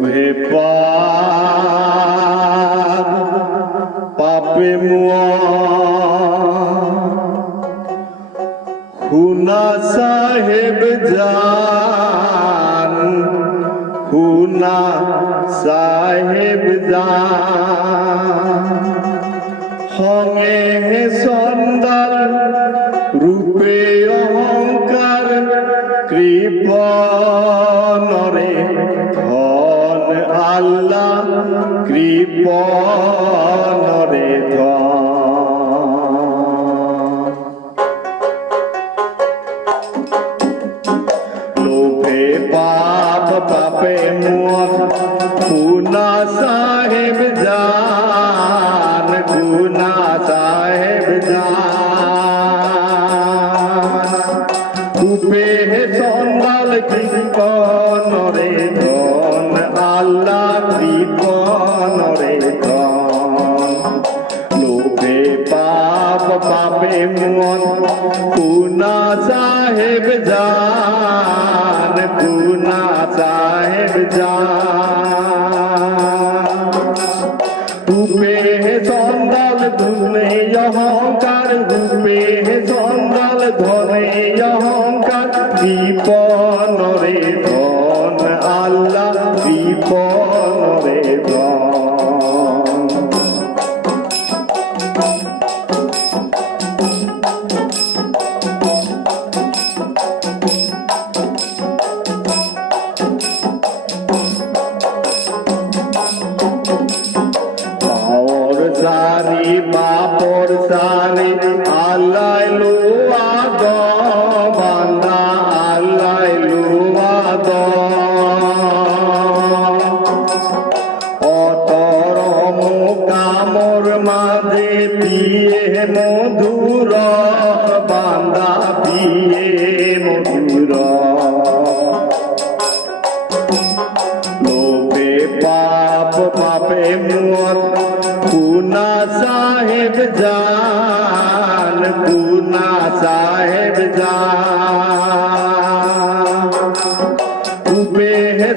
লোভে পাপে মুয়া খুনা সাহেব জান খুনা সাহেব জান হঙে সন্দাল রূপে অহংকার কৃপণরে ধন আল্লাহ কৃপণরে ধন লোভে পাপে মন খুনা সাহেব জান খুনা সাহেব জান রূপে সন্দাল কৃপণরে ধন আল্লাহ কৃপণরে ধন লোভে পাপে মন খুনা সাহেব জান খুনা সাহেব জান রূপে সন্দাল ধনে অহংকার রূপে সন্দাল ধনে অহংকার কৃপণরে ধন আল্লাহ কৃপণরে ধন সারি বাপর সারি আল্লাহ লুয়া গ বান্দা আল্লাহ লুয়া গ অতর কামর মাঝে পিয়ে মধুর বান্দা পিয়ে মধুর লোভে পাপে মন খুনা সাহেব জান খুনা সাহেব জান রূপে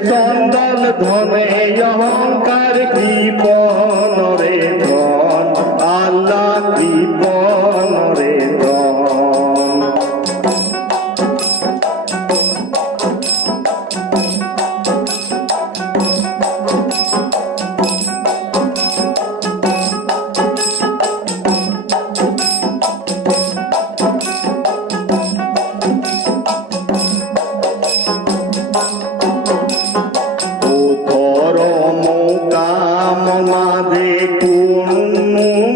সন্দাল ধনে অহংকার কৃপণরে ধন আল্লাহ কৃপণরে ধন মাঝে কোন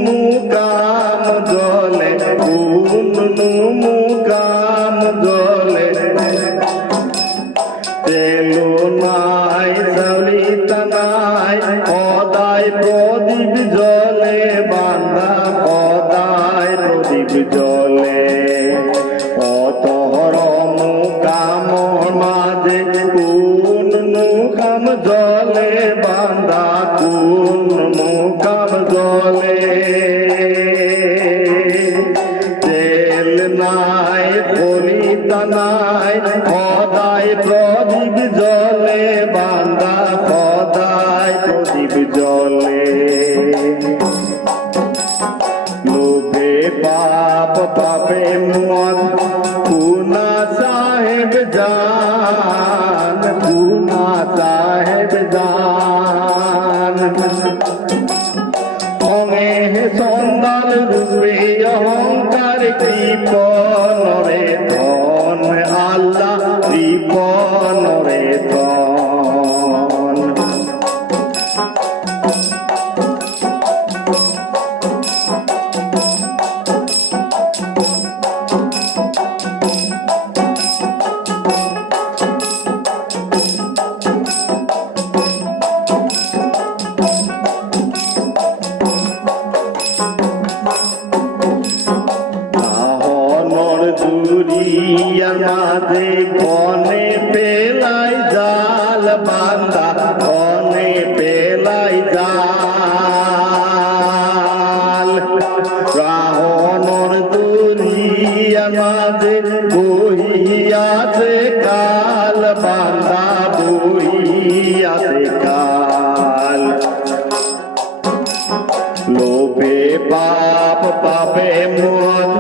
মুকাম জলে কোন মুকাম জলে তেলো নাই সলিতা নাই সদায় প্রদীপ জলে বান্দা সদায় প্রদীপ জলে অতহর মুকাম মাঝে কোন মুকাম জলে বান্দা কোন মুকাম জলে তেল নাই ফলিতা নাই সদায় প্রদীপ জলে বান্দা সদায় প্রদীপ জলে লোভে পাপে মন খুনা সাহেব জান খুনা সাহেব জান হঙে সন্দাল রূপে অহংকার কৃপণরে ধন আল্লাহ কৃপণরে ধন পাপ পাপে মন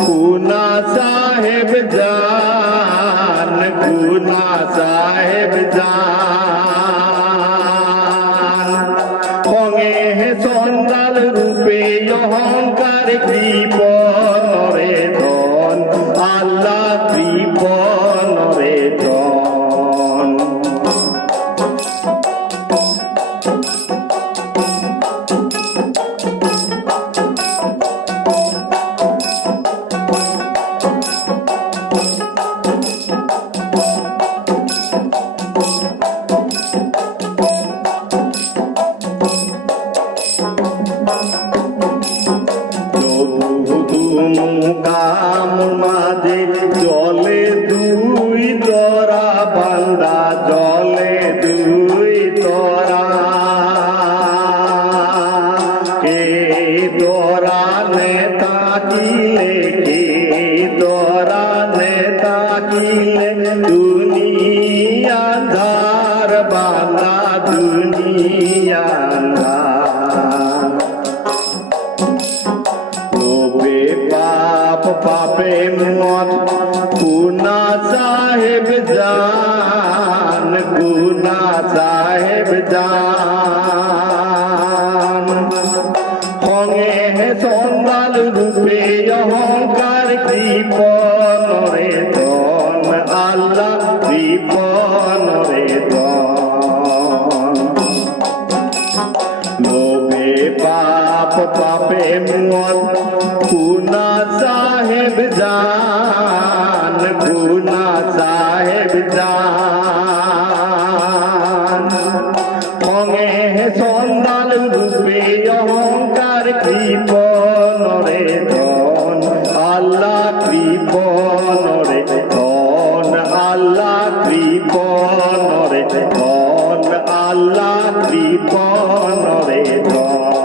গুনা সাহেব জান গুনা সাহেব জান খঙে চন্দাল রূপে অহংকার কৃপণ রে ধন আল্লাহ কৃপণ রে ধন কাম মাঝে জলে দুই তরা বান্দা জলে দুই তরা কে তরা নেতা কিলে কে তরা নেতা কিলে দুনিয়া ধার বান্দা দুনিয়া পাপ পাপে মন গুনা সাহেব জান গুনা সাহেব জান খঙে চন্দাল রূপে অহংকার কৃপণ রে ধন আল্লাহ কৃপণ রে ধন লোভে পাপ পাপে মন গুনা সাহেব জান গুনা সাহেব জান খঙে চন্দাল রূপে অহংকার কৃপণ রে ধন আল্লাহ কৃপণ রে ধন আল্লাহ কৃপণ রে ধন আল্লাহ কৃপণ রে ধন